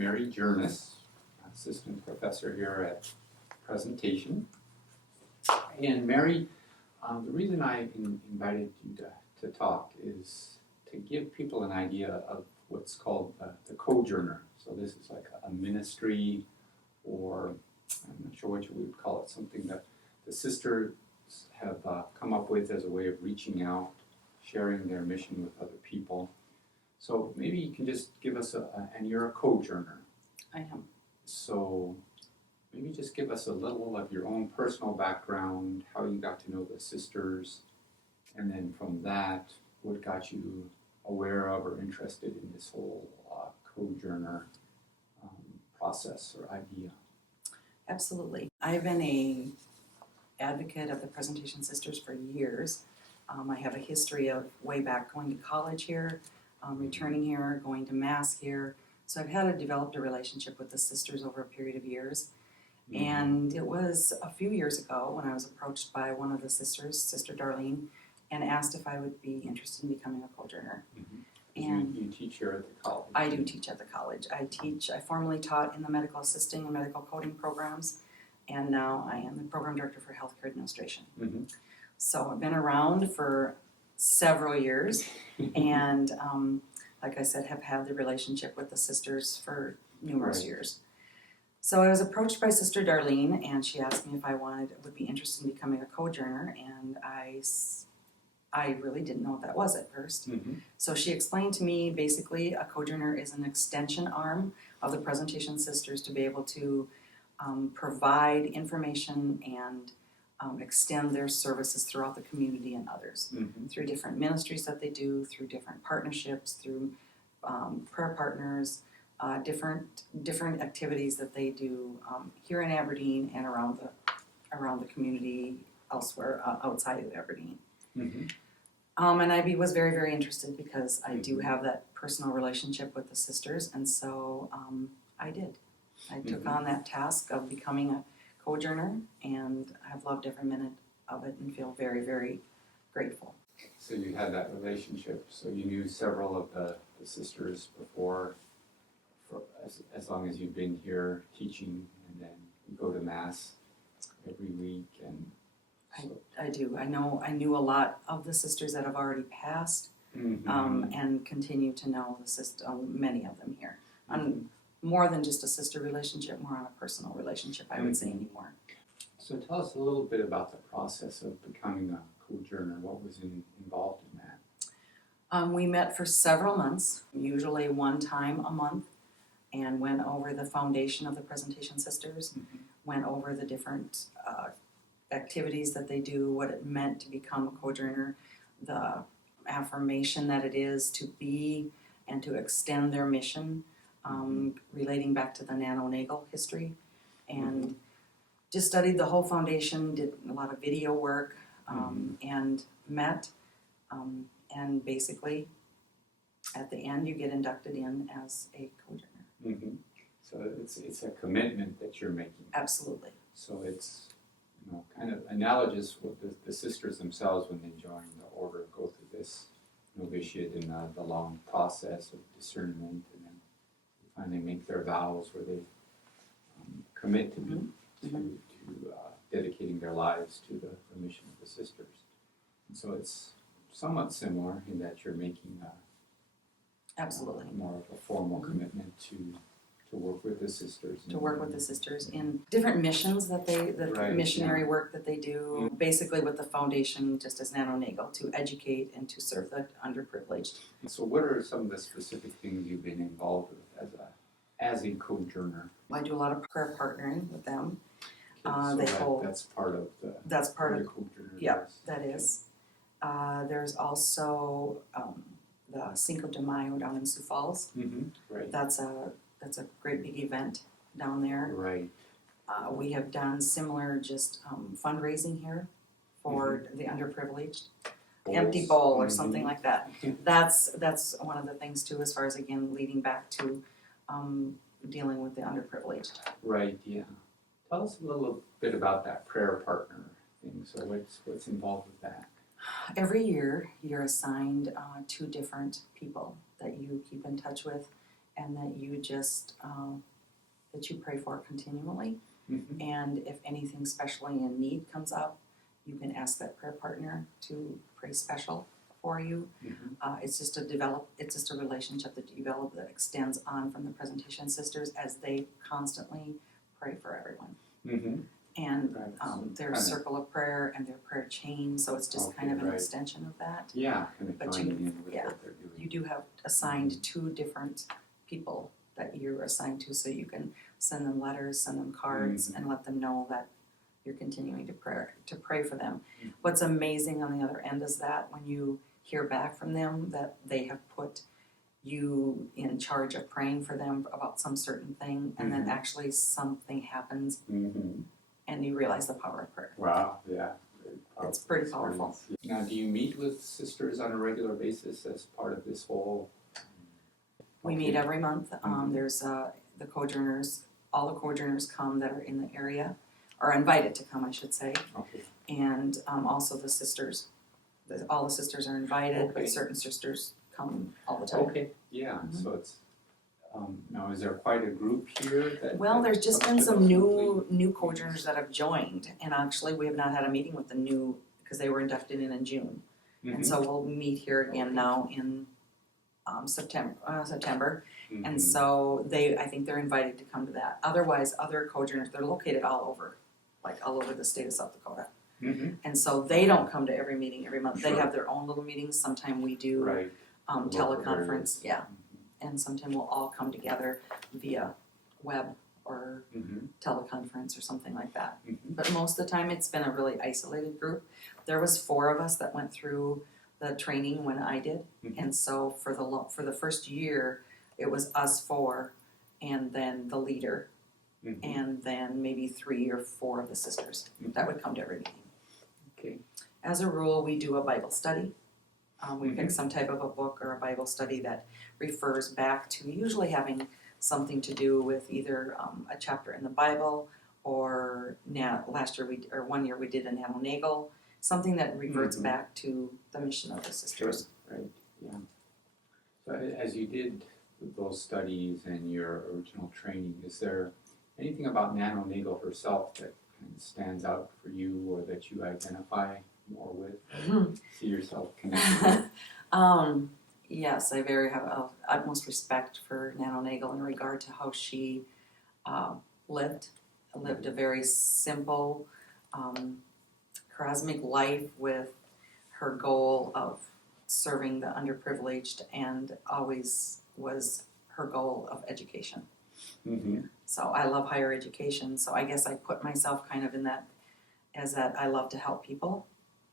Mary Gjernes, assistant professor here at Presentation. And Mary, the reason I invited you to talk is to give people an idea of what's called the Cojourner. So this is like a ministry, or I'm not sure what you would call it, something that the sisters have come up with as a way of reaching out, sharing their mission with other people. So maybe you can just give us and you're a Cojourner. I am. So maybe just give us a little of your own personal background, how you got to know the sisters, and then from that, what got you aware of or interested in this whole Cojourner process or idea. Absolutely. I've been an advocate of the Presentation Sisters for years. I have a history of way back going to college here, returning here, going to Mass here. So I've developed a relationship with the sisters over a period of years. Mm-hmm. And it was a few years ago when I was approached by one of the sisters, Sister Darlene, and asked if I would be interested in becoming a Cojourner. Mm-hmm. And you teach here at the college? I do teach at the college. I formerly taught in the medical assisting and medical coding programs, and now I am the program director for healthcare administration. Mm-hmm. So I've been around for several years, and like I said, have had the relationship with the sisters for numerous years. So I was approached by Sister Darlene, and she asked me if I would be interested in becoming a Cojourner, and I really didn't know what that was at first. Mm-hmm. So she explained to me, basically, a Cojourner is an extension arm of the Presentation Sisters to be able to provide information and extend their services throughout the community and others, mm-hmm. through different ministries that they do, through different partnerships, through prayer partners, different activities that they do here in Aberdeen and around the community elsewhere outside of Aberdeen. Mm-hmm. And I was very, very interested because I do have that personal relationship with the sisters, and so I did. I took on that task of becoming a Cojourner, and I've loved every minute of it and feel very, very grateful. So you had that relationship, so you knew several of the sisters before, for as long as you've been here teaching, and then you go to Mass every week. And so. I do. I knew a lot of the sisters that have already passed, mm-hmm. And continue to know many of them here. Mm-hmm. More than just a sister relationship, more on a personal relationship, I would say anymore. So tell us a little bit about the process of becoming a Cojourner. What was involved in that? We met for several months, usually one time a month, and went over the foundation of the Presentation Sisters, mm-hmm. went over the different activities that they do, what it meant to become a Cojourner, the affirmation that it is to be and to extend their mission, relating back to the nano-nagal history, and mm-hmm. just studied the whole foundation, did a lot of video work, and met, and basically at the end you get inducted in as a Cojourner. Mm-hmm. So it's a commitment that you're making. Absolutely. So it's kind of analogous with the sisters themselves when they join the order, go through this novitiate and the long process of discernment, and then finally make their vows where they commit to dedicating their lives to the mission of the sisters. And so it's somewhat similar in that you're making absolutely more of a formal commitment to work with the sisters. To work with the sisters in different missions missionary work that they do, mm-hmm. basically with the foundation, just as nano-nagal, to educate and to serve the underprivileged. So what are some of the specific things you've been involved with as a Cojourner? I do a lot of prayer partnering with them. Okay, so that's part of the Cojourner. Yeah, that is. There's also the Cinco de Mayo down in Sioux Falls. Mm-hmm. Right. That's a great big event down there. Right. We have done similar just fundraising here for mm-hmm. the underprivileged. Bowls. Empty bowl or mm-hmm. something like that. That's one of the things too, as far as again leading back to dealing with the underprivileged. Right, yeah. Tell us a little bit about that prayer partner thing. So what's involved with that? Every year you're assigned 2 different people that you keep in touch with, and that you just, that you pray for continually. Mhm. And if anything specially in need comes up, you can ask that prayer partner to pray special for you. Mhm. It's just a relationship that you develop that extends on from the presentation sisters as they constantly pray for everyone. Mhm. And Right. their Kinda- circle of prayer and their prayer chain, so it's just kind Okay, of an right. extension of that. Yeah, kind of But joining in with yeah, what they're doing. You do have assigned 2 different people that you're assigned to, so you can send them letters, send them cards, Mhm. and let them know that you're continuing to pray for them. Mhm. What's amazing on the other end is that when you hear back from them that they have put you in charge of praying for them about some certain thing, and then Mhm. actually something happens, Mhm. and you realize the power of prayer. Wow, yeah. Very It's pretty powerful. experience. Now, do you meet with sisters on a regular basis as part of this whole? We Okay. meet every month. Mhm. There's the Cojourners, all the Cojourners come that are in the area, are invited to come, I should say, Okay. and also the sisters. All the sisters are invited, Okay. but certain sisters come all the time. Okay, yeah, Mhm. so it's, now is there quite a group here that? Well, there's just been comes to some those monthly? new Cojourners that have joined, and actually we have not had a meeting with the new, because they were inducted in June. And Mhm. so we'll meet here again Okay. now in September. And Mhm. so I think they're invited to come to that. Otherwise, other Cojourners, they're located all over the state of South Dakota. Mhm. And so they don't come to every meeting every month. They Sure. have their own little meetings. Sometime we do Right. Local teleconference, areas. yeah. And sometime we'll all come together via web or Mhm. teleconference or something like that. Mhm. But most of the time, it's been a really isolated group. There was 4 of us that went through the training when I did, Mhm. and so for the first year, it was us 4, and then the leader, Mhm. and then maybe 3 or 4 of the sisters that would come to every meeting. Okay. As a rule, we do a Bible study. We pick Mhm. some type of a book or a Bible study that refers back to usually having something to do with either a chapter in the Bible or one year we did a nano-nagel, something that reverts Mhm. back to the mission of the sisters. Right, yeah. So as you did those studies and your original training, is there anything about Nano Nagel herself that kind of stands out for you or that you identify more with? See yourself connected with? Yes, I have utmost respect for nano-nagel in regard to how she lived a very simple, charismatic life with her goal of serving the underprivileged, and always was her goal of education. Mm-hmm. So I love higher education, so I guess I put myself kind of in that, as that I love to help people,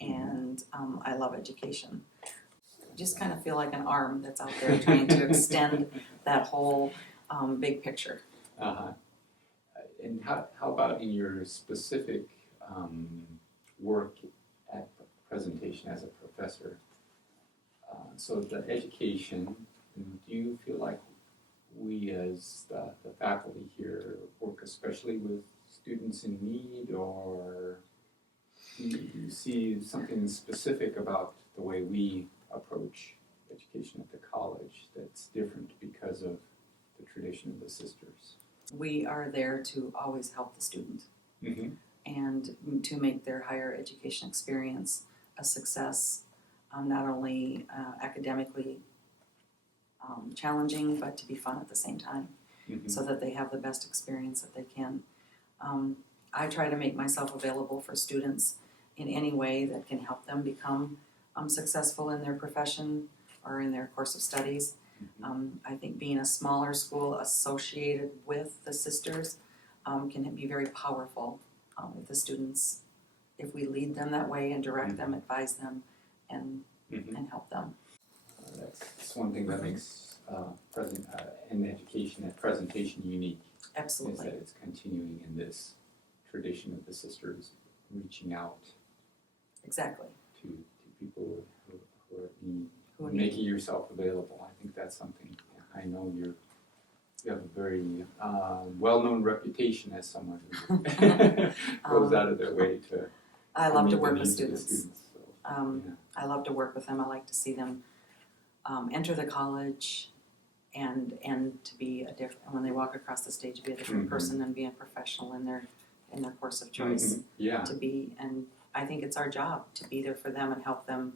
and I love education. I just kind of feel like an arm that's out there trying to extend that whole big picture. Uh-huh. And how about in your specific work at presentation as a professor? So the education, do you feel like we as the faculty here work especially with students in need, or do you see something specific about the way we approach education at the college that's different because of the tradition of the sisters? We are there to always help the student Mm-hmm. and to make their higher education experience a success, not only academically challenging, but to be fun at the same time, Mm-hmm. so that they have the best experience that they can. I try to make myself available for students in any way that can help them become successful in their profession or in their course of studies. I think being a smaller school associated with the sisters can be very powerful with the students if we lead them that way and direct them, advise them, and help them. That's one thing that makes an education at presentation unique. Absolutely. Is that it's continuing in this tradition of the sisters reaching out Exactly. to people who are in need, Who and need- making yourself available. I think that's something. I know you have a very well-known reputation as someone who goes out of their way to I love meet to the work with needs of the students. So, I love to work with them. I like to see them enter the college, and to be a different, when they walk across the stage, be a different person and be a professional in their course of choice. Yeah. To be, and I think it's our job to be there for them and help them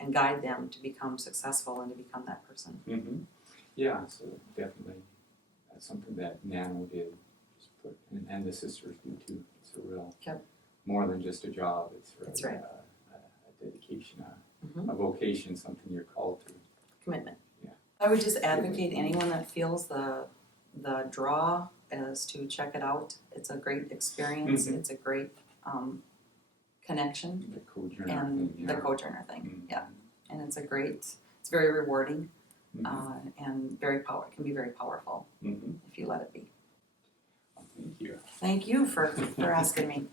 and guide them to become successful and to become that person. Yeah, so definitely that's something that Nano did, just put, and the sisters do too. It's a real, more than just a job, it's really That's right. a dedication, a vocation, something you're called to. Commitment. Yeah. I would just advocate anyone that feels the draw as to check it out. It's a great experience. It's a great connection. The Cojourner and thing, the Cojourner thing, and it's very rewarding, and can be very powerful if you let it be. Well, thank you. Thank you for asking me.